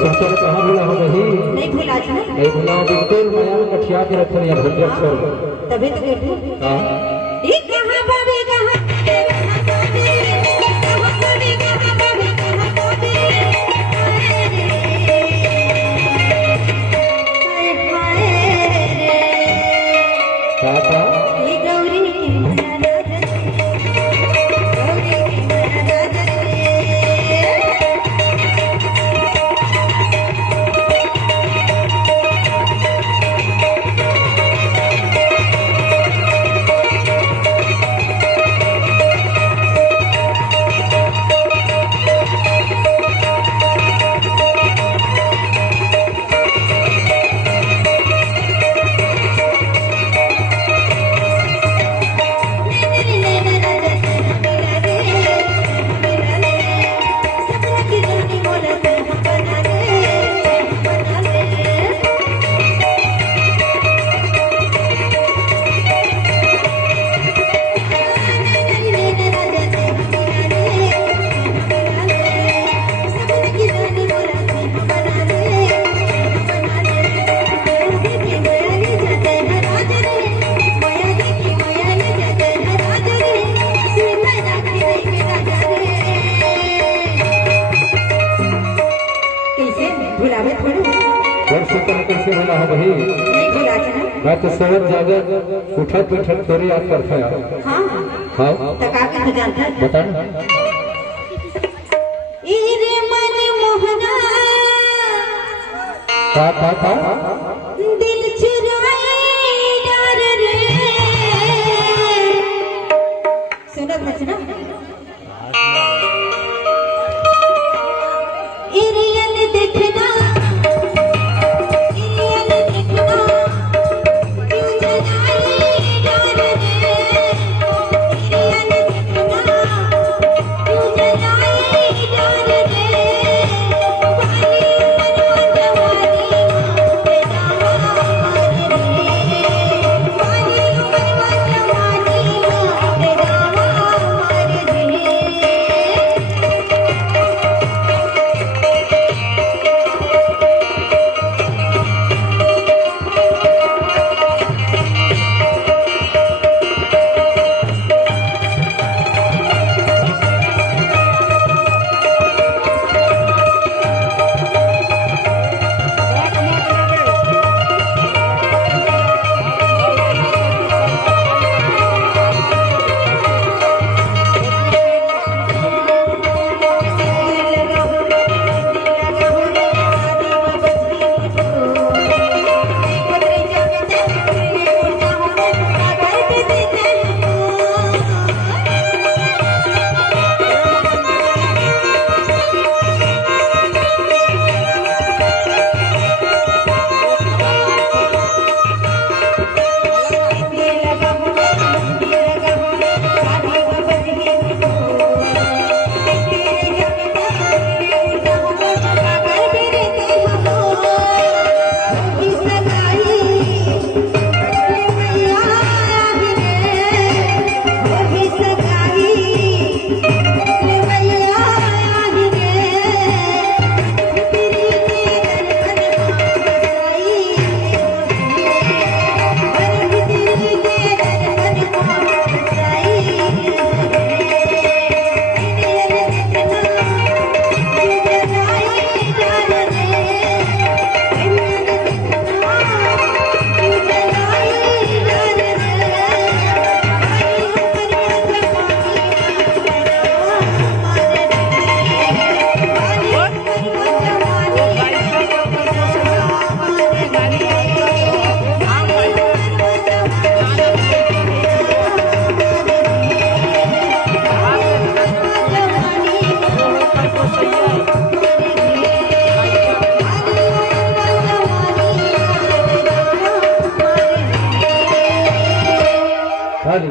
सोचल कहाँ भूला हो रही? नहीं भूला जी। नहीं भूला बिल्कुल माया में कठिया के रखल या भूल छोड़। तभी तो कहती हां ये कहां भाभी कहां पापा ये गौरी की मना गौरी की मना भुलावे थोड़ी और सोचल कैसे भूला हो भाई? नहीं भुला जी। मैं तो सोच जागर उठत बैठत तोरे याद करता है। हाँ हां तका के जानता है बता इरे मन मोहना का दिल चुराए डार रे सुनत मत ना इरे यन देखना